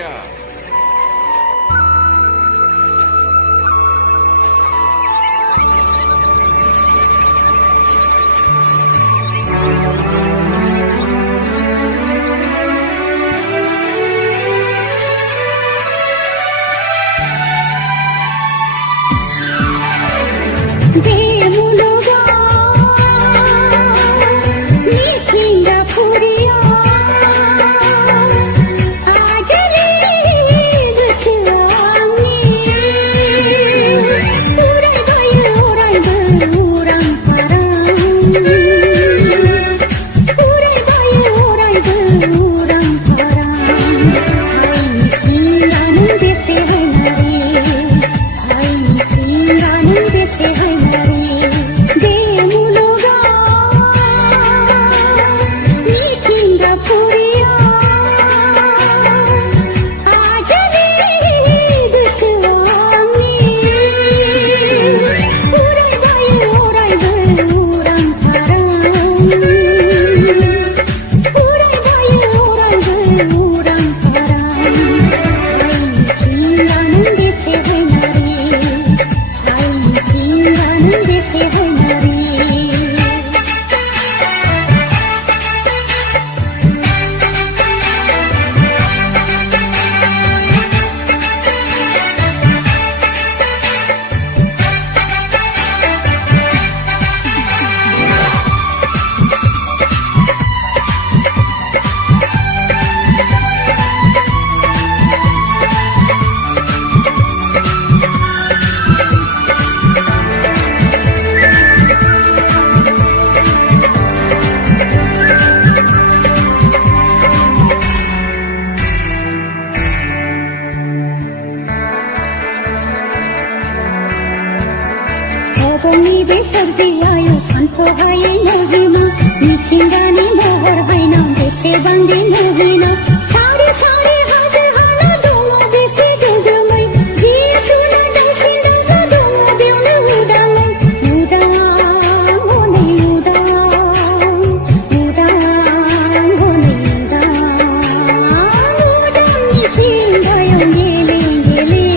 Iya. mulugao, mithinga puriyao, Bonibe sardi ayo santo haye mohima mithinga ni mohor haina dese bandi mohina sare sare haj hala domo dese dogmai ji tuna dansi danga domo beuna udang hone mithinga yo gele gele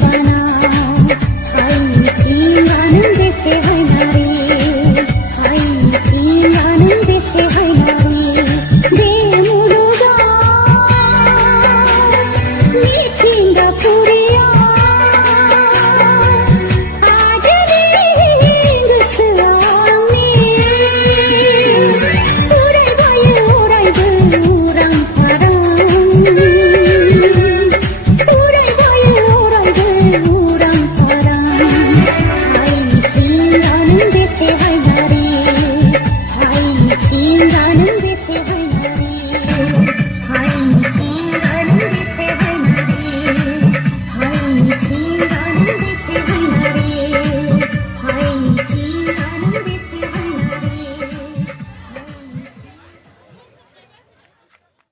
bana ai mithinga nu dese